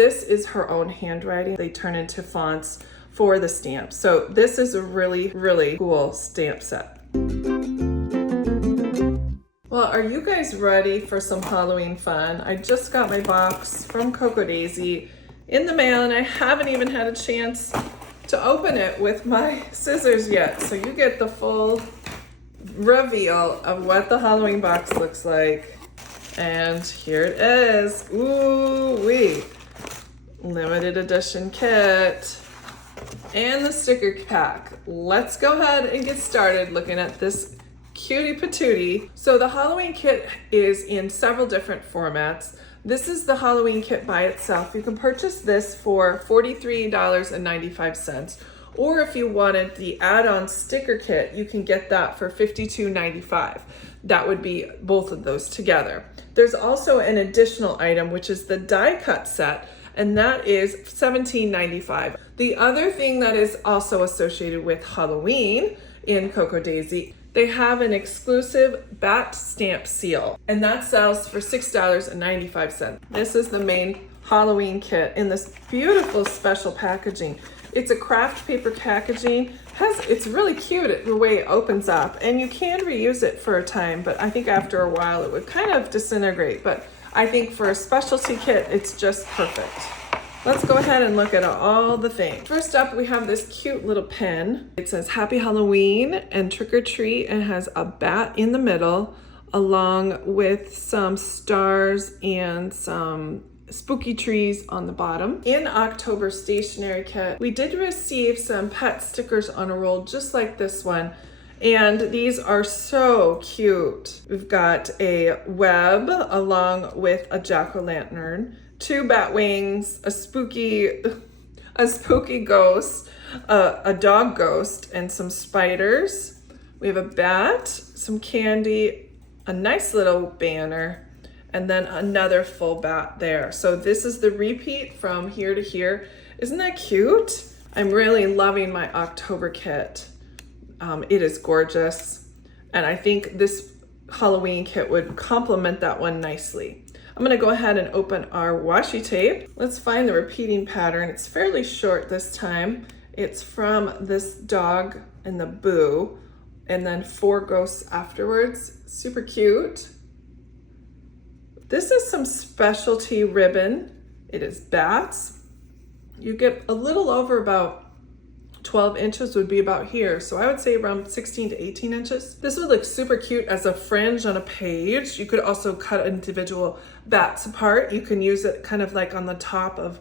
this is her own handwriting. They turn into fonts for the stamps. So this is a really, really cool stamp set. Well, are you guys ready for some Halloween fun? I just got my box from Coco Daisy in the mail and I haven't even had a chance to open it with my scissors yet. So you get the full reveal of what the Halloween box looks like. And here it is. Ooh-wee. Limited edition kit. And the sticker pack. Let's go ahead and get started looking at this cutie patootie. So the Halloween kit is in several different formats. This is the Halloween kit by itself. You can purchase this for $43.95. Or if you wanted the add-on sticker kit, you can get that for $52.95. That would be both of those together. There's also an additional item, which is the die cut set, and that is $17.95. The other thing that is also associated with Halloween in Coco Daisy, they have an exclusive bat stamp seal, and that sells for $6.95. This is the main Halloween kit in this beautiful special packaging. It's a craft paper packaging. It's really cute the way it opens up, and you can reuse it for a time, but I think after a while it would kind of disintegrate. But I think for a specialty kit, it's just perfect. Let's go ahead and look at all the things. First up, we have this cute little pen. It says Happy Halloween and Trick or Treat, and has a bat in the middle along with some stars and some spooky trees on the bottom. In October stationery kit, we did receive some pet stickers on a roll just like this one. And these are so cute. We've got a web along with a jack-o'-lantern, 2 bat wings, a spooky ghost, a dog ghost, and some spiders. We have a bat, some candy, a nice little banner, and then another full bat there. So this is the repeat from here to here. Isn't that cute? I'm really loving my October kit. It is gorgeous. And I think this Halloween kit would complement that one nicely. I'm gonna go ahead and open our washi tape. Let's find the repeating pattern. It's fairly short this time. It's from this dog and the boo, and then 4 ghosts afterwards. Super cute. This is some specialty ribbon. It is bats. You get a little over about 12 inches would be about here. So I would say around 16 to 18 inches. This would look super cute as a fringe on a page. You could also cut individual bats apart. You can use it kind of like on the top of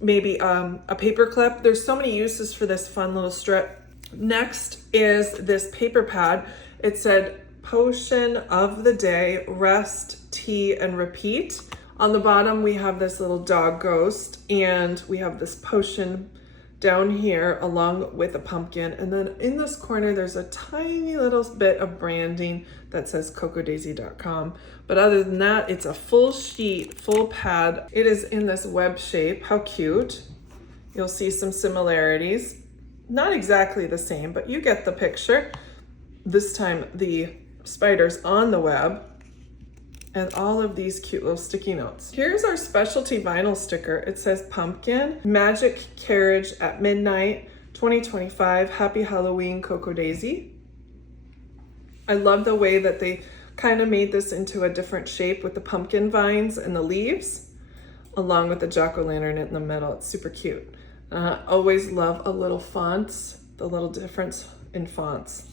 maybe a paper clip. There's so many uses for this fun little strip. Next is this paper pad. It said Potion of the Day, Rest, Tea, and Repeat. On the bottom, we have this little dog ghost, and we have this potion down here along with a pumpkin. And then in this corner, there's a tiny little bit of branding that says cocodaisy.com. But other than that, it's a full sheet, full pad. It is in this web shape. How cute. You'll see some similarities. Not exactly the same, but you get the picture. This time the spiders on the web, and all of these cute little sticky notes. Here's our specialty vinyl sticker. It says Pumpkin, Magic Carriage at Midnight, 2025, Happy Halloween, Coco Daisy. I love the way that they kind of made this into a different shape with the pumpkin vines and the leaves, along with the jack-o'-lantern in the middle. It's super cute. Always love a little fonts, the little difference in fonts.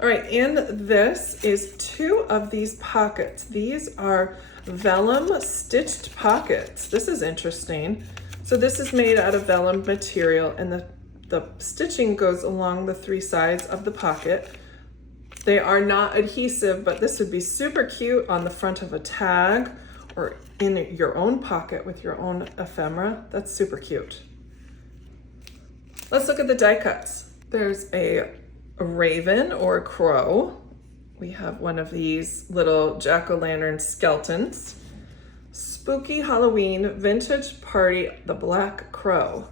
All right, and this is 2 of these pockets. These are vellum stitched pockets. This is interesting. So this is made out of vellum material, and the stitching goes along the 3 sides of the pocket. They are not adhesive, but this would be super cute on the front of a tag or in your own pocket with your own ephemera. That's super cute. Let's look at the die cuts. There's a raven or a crow. We have one of these little jack-o'-lantern skeletons. Spooky Halloween Vintage Party, the Black Crow.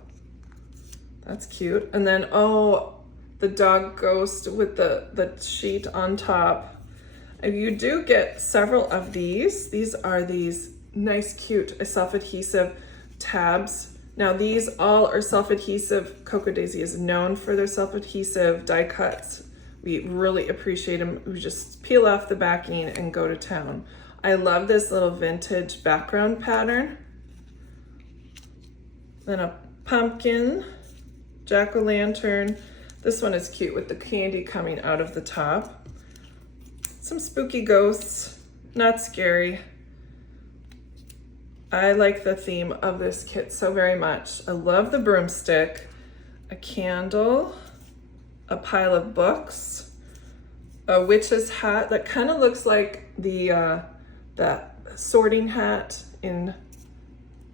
That's cute. And then, oh, the dog ghost with the sheet on top. And you do get several of these. These are these nice, cute, self-adhesive tabs. Now these all are self-adhesive. Cocoa Daisy is known for their self-adhesive die cuts. We really appreciate them. We just peel off the backing and go to town. I love this little vintage background pattern. Then a pumpkin, jack-o'-lantern. This one is cute with the candy coming out of the top. Some spooky ghosts, not scary. I like the theme of this kit so very much. I love the broomstick, a candle, a pile of books, a witch's hat that kind of looks like the that sorting hat in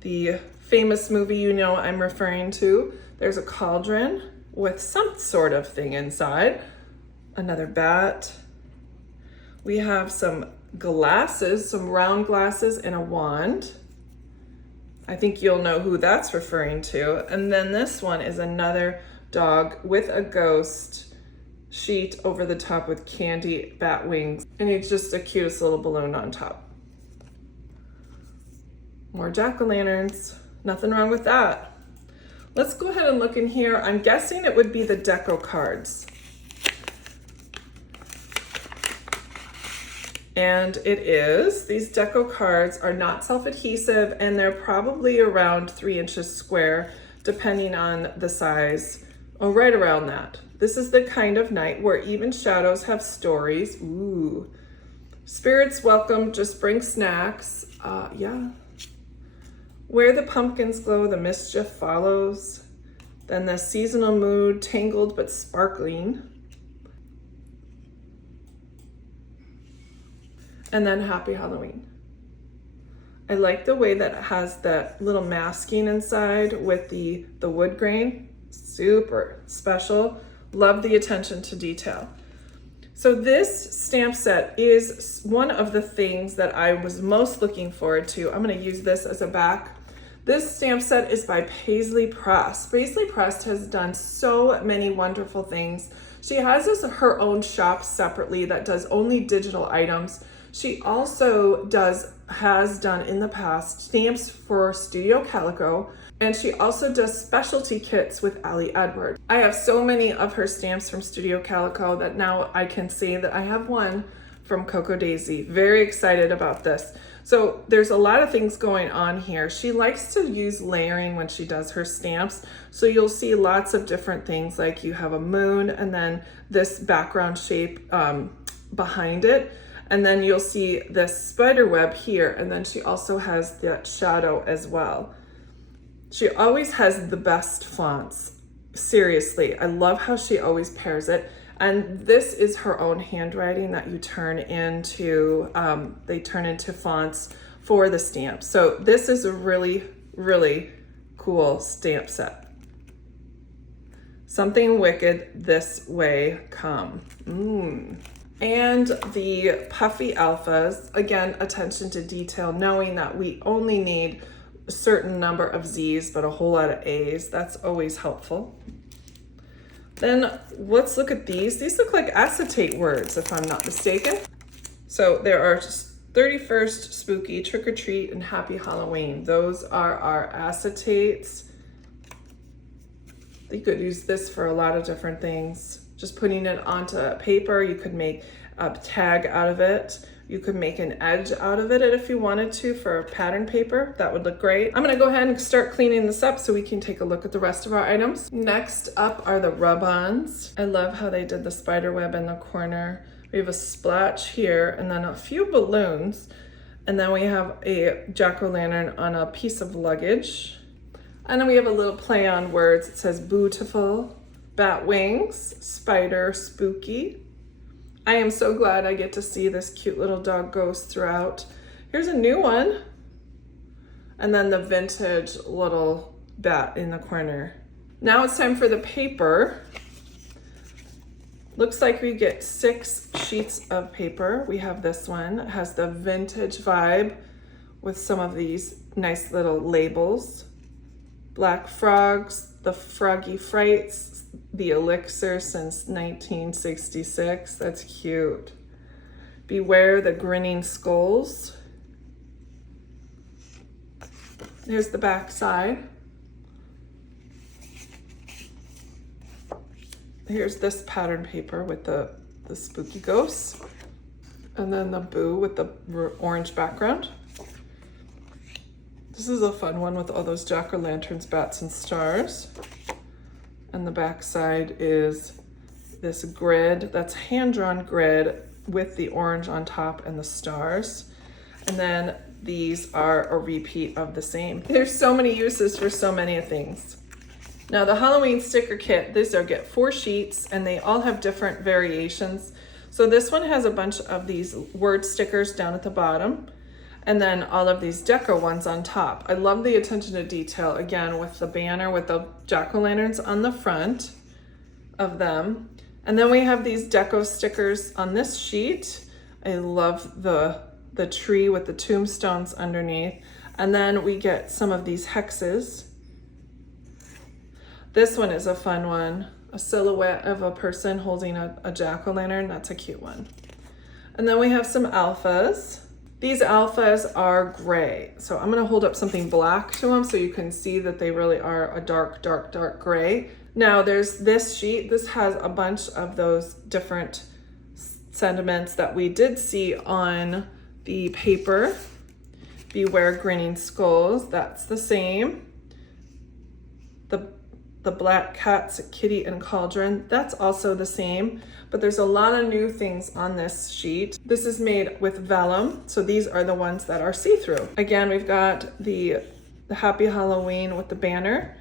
the famous movie you know I'm referring to. There's a cauldron with some sort of thing inside, another bat. We have some glasses, some round glasses and a wand. I think you'll know who that's referring to. And then this one is another dog with a ghost sheet over the top with candy bat wings. And it's just the cutest little balloon on top. More jack-o'-lanterns, nothing wrong with that. Let's go ahead and look in here. I'm guessing it would be the deco cards. And it is. These deco cards are not self-adhesive and they're probably around 3 inches square, depending on the size. Oh, right around that. This is the kind of night where even shadows have stories. Ooh. Spirits welcome, just bring snacks. Yeah. Where the pumpkins glow, the mischief follows. Then the seasonal mood, tangled but sparkling. And then Happy Halloween. I like the way that it has that little masking inside with the wood grain. Super special. Love the attention to detail. So this stamp set is one of the things that I was most looking forward to. I'm going to use this as a back. This stamp set is by Paisley Press. Paisley Press has done so many wonderful things. She has her own shop separately that does only digital items. She also has done in the past stamps for Studio Calico, and she also does specialty kits with Ali Edward. I have so many of her stamps from Studio Calico that now I can say that I have one from Cocoa Daisy. Very excited about this. So there's a lot of things going on here. She likes to use layering when she does her stamps. So you'll see lots of different things, like you have a moon and then this background shape behind it. And then you'll see this spider web here, and then she also has that shadow as well. She always has the best fonts. Seriously, I love how she always pairs it. And this is her own handwriting that you turn into, they turn into fonts for the stamp. So this is a really, really cool stamp set. Something wicked this way come. And the puffy alphas, again, attention to detail, knowing that we only need a certain number of Z's, but a whole lot of A's. That's always helpful. Then let's look at these. These look like acetate words, if I'm not mistaken. So there are 31st Spooky, Trick or Treat, and Happy Halloween. Those are our acetates. You could use this for a lot of different things. Just putting it onto paper, you could make a tag out of it. You could make an edge out of it if you wanted to for pattern paper. That would look great. I'm gonna go ahead and start cleaning this up so we can take a look at the rest of our items. Next up are the rub-ons. I love how they did the spider web in the corner. We have a splotch here and then a few balloons. And then we have a jack-o'-lantern on a piece of luggage. And then we have a little play on words. It says bootiful. Bat wings, spider, spooky. I am so glad I get to see this cute little dog ghost throughout. Here's a new one. And then the vintage little bat in the corner. Now it's time for the paper. Looks like we get 6 sheets of paper. We have this one. It has the vintage vibe with some of these nice little labels. Black frogs, the froggy frights, the elixir since 1966. That's cute. Beware the grinning skulls. Here's the back side. Here's this pattern paper with the spooky ghosts. And then the boo with the orange background. This is a fun one with all those jack-o'-lanterns, bats, and stars. And the back side is this grid, that's hand-drawn grid with the orange on top and the stars. And then these are a repeat of the same. There's so many uses for so many things. Now the Halloween sticker kit, these are get 4 sheets and they all have different variations. So this one has a bunch of these word stickers down at the bottom and then all of these deco ones on top. I love the attention to detail, again, with the banner with the jack-o'-lanterns on the front of them. And then we have these deco stickers on this sheet. I love the tree with the tombstones underneath. And then we get some of these hexes. This one is a fun one. A silhouette of a person holding a jack-o'-lantern. That's a cute one. And then we have some alphas. These alphas are gray. So I'm gonna hold up something black to them so you can see that they really are a dark, dark, dark gray. Now there's this sheet. This has a bunch of those different sentiments that we did see on the paper. Beware grinning skulls, that's the same. The black cats, kitty, and cauldron, that's also the same, but there's a lot of new things on this sheet. This is made with vellum, so these are the ones that are see-through. Again, we've got the Happy Halloween with the banner,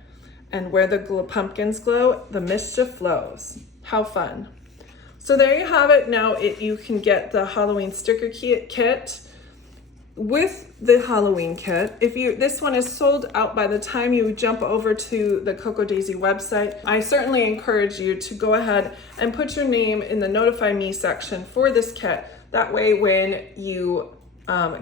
and where the pumpkins glow, the mischief flows. How fun. So there you have it. Now you can get the Halloween sticker kit with the Halloween kit. This one is sold out by the time you jump over to the Coco Daisy website. I certainly encourage you to go ahead and put your name in the notify me section for this kit. That way when you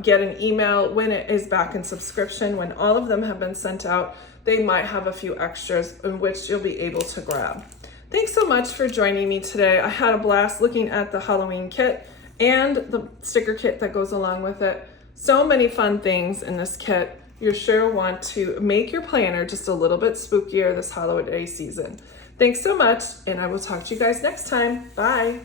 get an email when it is back in subscription, when all of them have been sent out, they might have a few extras in which you'll be able to grab. Thanks so much for joining me today. I had a blast looking at the Halloween kit and the sticker kit that goes along with it. So many fun things in this kit. You're sure want to make your planner just a little bit spookier this holiday season. Thanks so much, and I will talk to you guys next time. Bye.